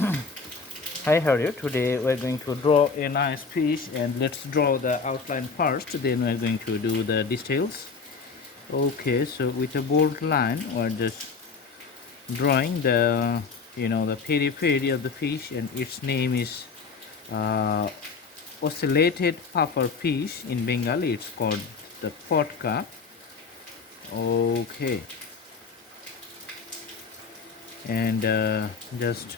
Hi, how are you? Today we're going to draw a nice fish, and let's draw the outline first, then we're going to do the details. Okay, so with a bold line we're just drawing the periphery of the fish, and its name is uh, Ocellated pufferfish. In Bengali it's called the potka. Okay, and just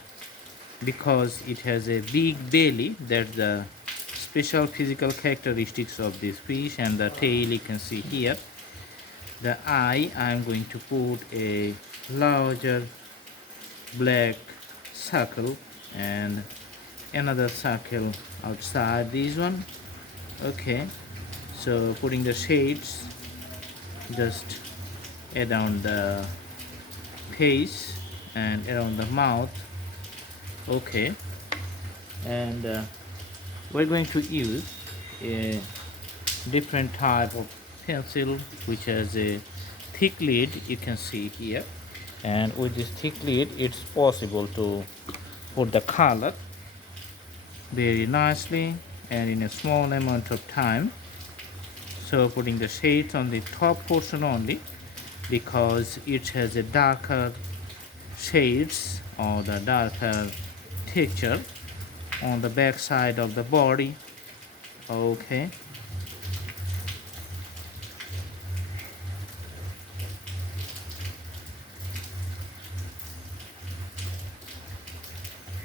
because it has a big belly, that's the special physical characteristics of this fish. And the tail you can see here. The eye, I'm going to put a larger black circle and another circle outside this one. Okay, so putting the shades just around the face and around the mouth. Okay, and we're going to use a different type of pencil which has a thick lid, you can see here. And with this thick lid it's possible to put the color very nicely and in a small amount of time. So putting the shades on the top portion only, because it has a darker shades or the darker texture on the back side of the body. Okay,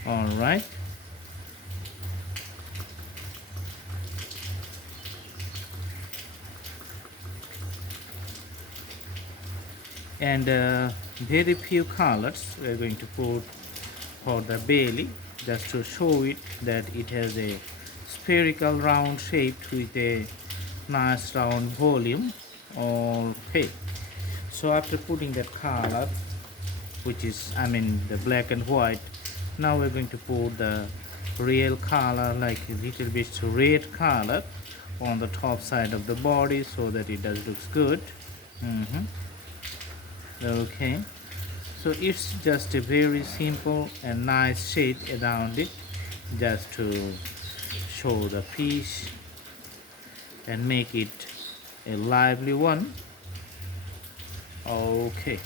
all right. And very few colors we're going to put for the belly, just to show it that it has a spherical round shape with a nice round volume. Okay, so after putting that color, which is the black and white, now we're going to put the real color, like a little bit red color on the top side of the body, so that it does looks good. Okay, so it's just a very simple and nice shade around it, just to show the fish and make it a lively one. Okay,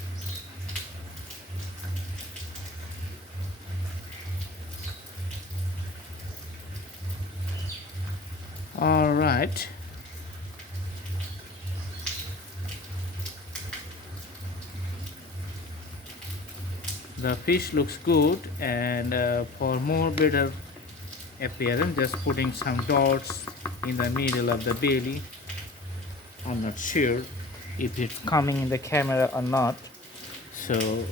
all right. The fish looks good, and for more better appearance, just putting some dots in the middle of the belly. I'm not sure if it's coming in the camera or not, so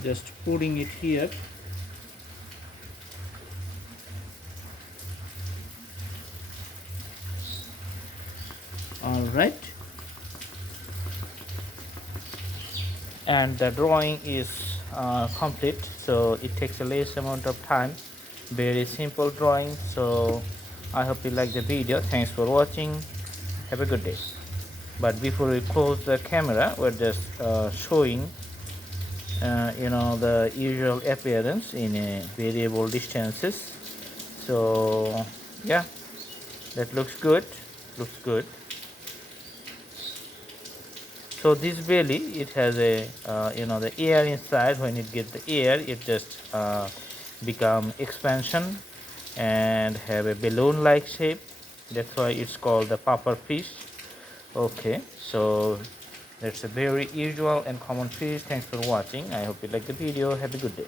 just putting it here. All right, and the drawing is complete, so it takes a less amount of time. Very simple drawing. So I hope you like the video. Thanks for watching. Have a good day. But before we close the camera, we're just showing the usual appearance in a variable distances. So yeah, that looks good. So this belly, it has a the air inside. When it gets the air, it just become expansion and have a balloon like shape. That's why it's called the puffer fish. Okay, so that's a very usual and common fish. Thanks for watching. I hope you like the video. Have a good day.